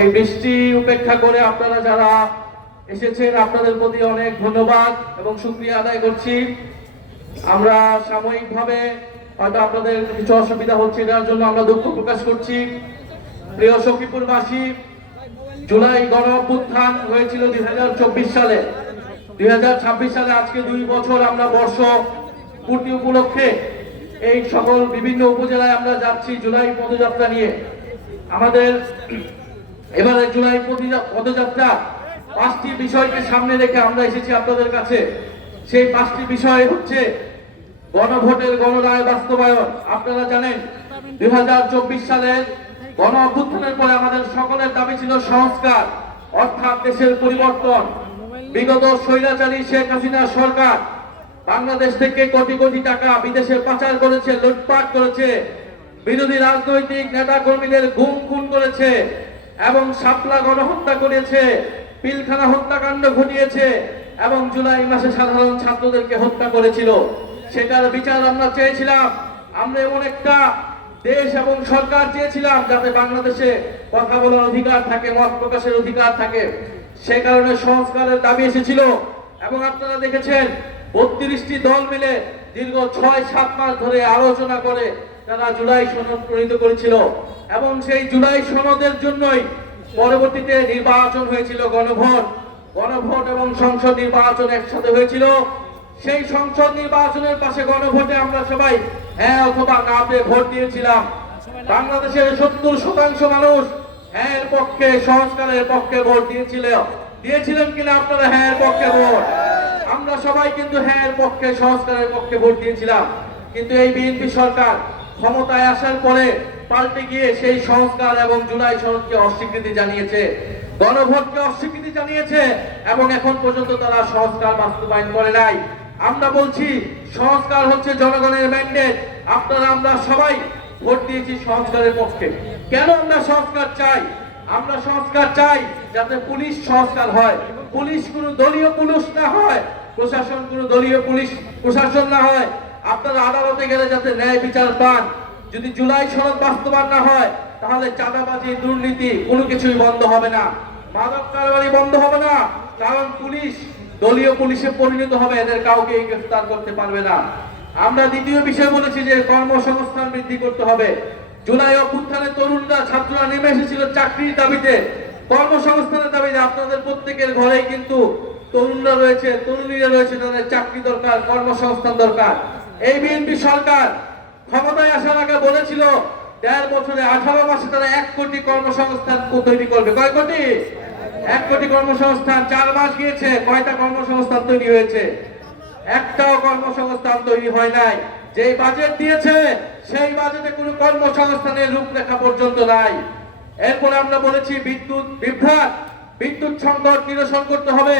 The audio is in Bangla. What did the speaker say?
এই বৃষ্টি উপেক্ষা করে আপনারা যারা এসেছেন আপনাদের প্রতি অনেক ধন্যবাদ এবং শুকরিয়া আদায় করছি। আমরা সাময়িকভাবে হয়তো আপনাদের কিছু অসুবিধা হচ্ছে, এটার জন্য আমরা দুঃখ প্রকাশ করছি। প্রিয় সখীপুরবাসী, জুলাই গণ অভ্যুত্থান হয়েছিল 2024 সালে। 2026 সালে আজকে 2 বছর আমরা বর্ষ পূর্তি উপলক্ষে এই সকল বিভিন্ন উপজেলায় আমরা যাচ্ছি জুলাই পদযাত্রা নিয়ে। আমাদের এবারে জুলাই পদযাত্রা 5টি বিষয়কে সামনে রেখে আমরা এসেছি আপনাদের কাছে। সেই 5টি বিষয় হচ্ছে গণভোটের গণরায় বাস্তবায়ন। আপনারা জানেন 2024 সালের গণ অভ্যুত্থানের পরে আমাদের সকলের দাবি ছিল সংস্কার, অর্থাৎ দেশের পরিবর্তন। বিগত স্বৈরাচারী শেখ হাসিনা সরকার বাংলাদেশ থেকে কোটি কোটি টাকা বিদেশে পাচার করেছে, লুটপাট করেছে, বিরোধী রাজনৈতিক নেতা কর্মীদের গুম খুন করেছে এবং শাপলা গণহত্যা করেছে, পিলখানা হত্যাকাণ্ড ঘটিয়েছে এবং জুলাই মাসে সাধারণ ছাত্রদেরকে হত্যা করেছিল। সেটার বিচার আমরা চেয়েছিলাম। আমরা এমন একটা দেশ এবং সরকার চেয়েছিলাম যাতে বাংলাদেশে কথা বলার অধিকার থাকে, মত প্রকাশের অধিকার থাকে। সে কারণে সংস্কারের দাবি এসেছিল এবং আপনারা দেখেছেন 32টি দল মিলে দীর্ঘ 6-7 মাস ধরে আলোচনা করে তারা জুলাই সনদ প্রণীত করেছিল এবং সেই জুলাই সনদের জন্যই পরবর্তীতে নির্বাচন হয়েছিল, গণভোট এবং সংসদ নির্বাচন একসাথে হয়েছিল। সেই সংসদ নির্বাচনের পাশে গণভোটে আমরা সবাই হ্যাঁ অথবা না তে ভোট দিয়েছিলাম। বাংলাদেশের 70% মানুষ হ্যাঁ এর পক্ষে, সংস্কারের পক্ষে ভোট দিয়েছিলেন কিনা আপনারা? হ্যাঁ এর পক্ষে ভোট। আমরা সবাই কিন্তু হ্যাঁ এর পক্ষে, সংস্কারের পক্ষে ভোট দিয়েছিলাম। কিন্তু এই বিএনপি সরকার ক্ষমতায় আসার পরে পাল্টে গিয়ে সেই সংস্কার এবং জুলাই সনদকে অস্বীকৃতি জানিয়েছে, গণভোটকে অস্বীকৃতি জানিয়েছে এবং এখন পর্যন্ত তারা সংস্কার বাস্তবায়ন করে নাই। আমরা বলছি সংস্কার হচ্ছে জনগণের ম্যান্ডেট। আপনারা আমরা সবাই ভোট দিয়েছি সংস্কারের পক্ষে। কেন আমরা সংস্কার চাই? আমরা সংস্কার চাই যাতে পুলিশ সংস্কার হয়, পুলিশ কোনো দলীয় পুলিশ না হয়, প্রশাসন কোনো দলীয় পুলিশ প্রশাসন না হয়। আপনারা আদালতে গেলে যাতে ন্যায় বিচার পান। যদি জুলাই সনদ বাস্তবায়ন না হয় তাহলে চাঁদাবাজি, দুর্নীতি কোনো কিছুই বন্ধ হবে না, মাদক কারবারি বন্ধ হবে না, কারণ পুলিশ দলীয় পুলিশে পরিণত হবে, এদের কাউকে গ্রেফতার করতে পারবে না। আমরা দ্বিতীয় বিষয় বলেছি যে কর্মসংস্থান বৃদ্ধি করতে হবে। জুলাই অভ্যুত্থানে তরুণরা, ছাত্ররা নেমে এসেছিল চাকরির দাবিতে, কর্মসংস্থানের দাবিতে। আপনাদের প্রত্যেকের ঘরেই কিন্তু তরুণরা রয়েছে, তরুণীরা রয়েছে, তাদের চাকরি দরকার, কর্মসংস্থান দরকার। এই বিএনপি সরকার ক্ষমতায় আসার আগে বলেছিল 1.5 বছরে 18 মাসে তারা 1 কোটি কর্মসংস্থান তৈরি করবে। কয় কোটি? 1 কোটি কর্মসংস্থান। 4 মাস গিয়েছে, কয়টা কর্মসংস্থান তৈরি হয়েছে? একটাও কর্মসংস্থান তৈরি হয় নাই। যেই বাজেট দিয়েছে সেই বাজেটে কোনো কর্মসংস্থানের রূপরেখা পর্যন্ত নাই। এরপর আমরা বলেছি বিদ্যুৎ বিভ্রাট, বিদ্যুৎ সংকট নিরসন করতে হবে।